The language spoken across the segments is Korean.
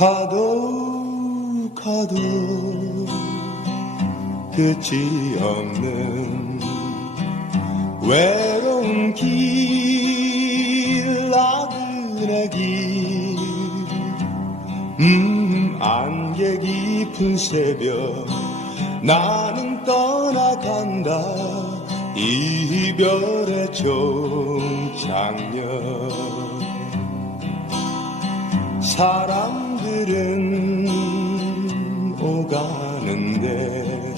가도 가도 끝이 없는 외로운 길 길. 음, 안개 깊은 새벽 나는 떠나간다. 이별의 종착역. 사람 들은 오가는데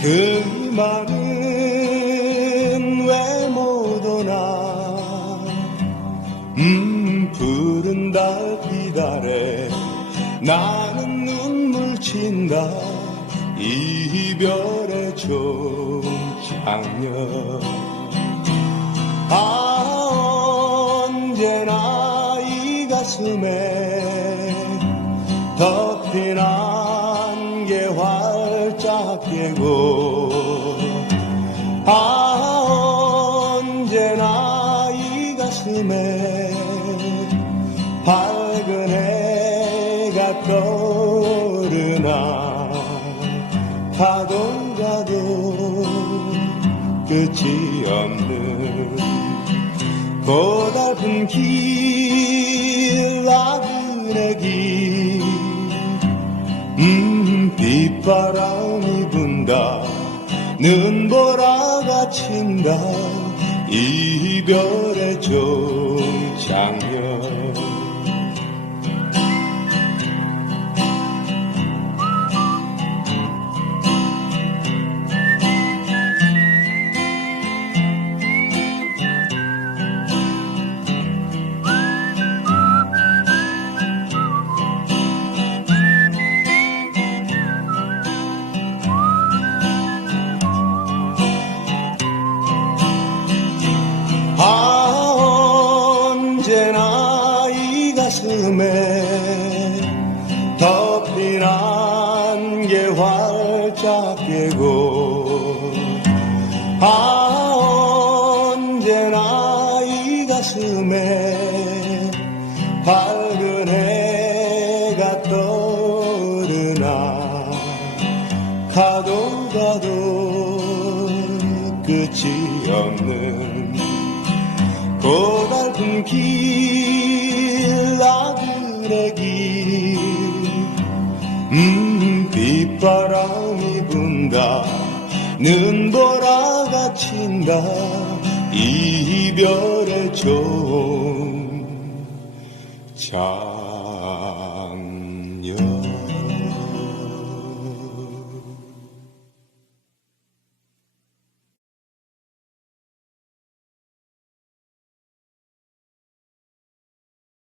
그 말은 왜 못 오나? 음 푸른 달 기다래. 나는 눈물 친다. 이별의 종착역 가슴에 덮인 안개 활짝 깨고 아 언제나 이 가슴에 밝은 해가 떠오르나 가도 가도 끝이 없는 고달픈 길 나그네 길. 음, 빗바람이 분다. 눈보라가 친다. 이별의 종착역 아 언제나 이 가슴에 덮인 안개 활짝 깨고 아 언제나 이 가슴에 밝은 해가 떠오르나 가도 가도 끝이 없는 고달픈 길 나그네 길. 음, 빗바람이 분다. 눈보라가 친다. 이별의 종착역